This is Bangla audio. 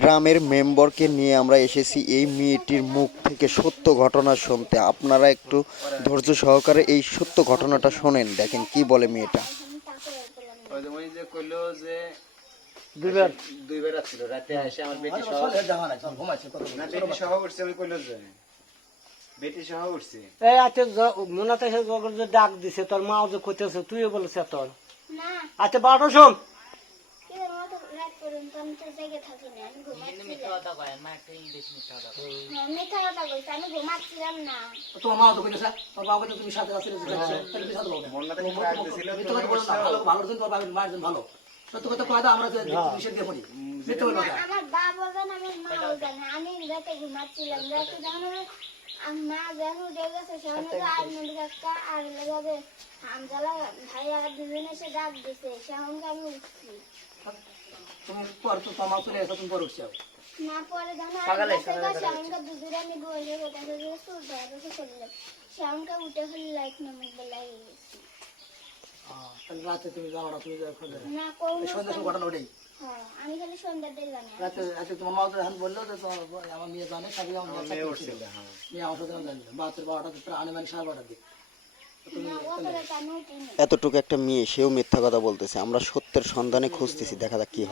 গ্রামের মেম্বারকে নিয়ে আমরা এসেছি এই মেয়েটির মুখ থেকে সত্য ঘটনা শুনতে। আপনারা একটু ধৈর্য সহকারে এই সত্য ঘটনাটা শোনেন, দেখেন কি বলে মেয়েটা। ওই যে কইলো যে দুইবার আসছিল রাতে এসে আমার বেটি সহ না বেটি সহ উঠছে ওই কইলো যে বেটি সহ উঠছে এই আচ্ছা মনাতে যে ডাক দিছে তোর মা যে কইতেছে তুইও বলেছ তোর না আচ্ছা বারোটা শোন কি মত রাত পর্যন্ত আমি তো জেগে থাকি না আমি ঘুমাচ্ছি মিথ্যা কথা কয় মা একটা ইংলিশ মিথ্যা কথা কয় মিথ্যা কথা কইছে আমি ঘুমাচ্ছিলাম না তোমার মা তো কইতেছে তোর বাবা কইতে তুমি সাথে আসলে তাহলে কি সাথে বলবে মন্নাতে রাত দিছিল মিথ্যা কথা বলো না ভালো ভালো দিন তোর বাবা মায়ের দিন ভালো সত্য কথা কয় দাও আমরা যে নিষেধ দিয়ে পড়ি মিথ্যা বলবো না আমার বাবা বলেন আমার মা বলেন আমি রাতে ঘুমাচ্ছিলাম রাতে যখন মা যখন উঠে গেছে সেখানে তো আর নদী কাকা আর লাগে আমজালা ভাইয়া দুজন এসে ডাক দিছে সেখানে আমি উঠছি তুমি পর তো তোমার চলে এসে তুমি পর উঠছো না পরে জানো সেখানে দুজনে আমি বসে কথা বলে সুর ধরে চলে সেখানে উঠে হলে লাইট নামে বেলাই গেছি তাহলে রাতে তুমি জানো না তুমি না কোন সন্ধ্যা সময় ঘটনা ওটাই হ্যাঁ আমি খালি সন্ধ্যা দিই জানি রাতে আজকে তোমার মা তো এখন বললো যে আমার মেয়ে জানে সবই আমার মেয়ে উঠছিল হ্যাঁ মেয়ে আমার সাথে জানি না 12টা প্রায় আনুমানিক 12:30 দিকে না ওটা আমি উঠিনি এতটুকু একটা মেয়ে, সেও মিথ্যা কথা বলতেছে। আমরা সত্যের সন্ধানে খুঁজতেছি, দেখা যাক কি হয়।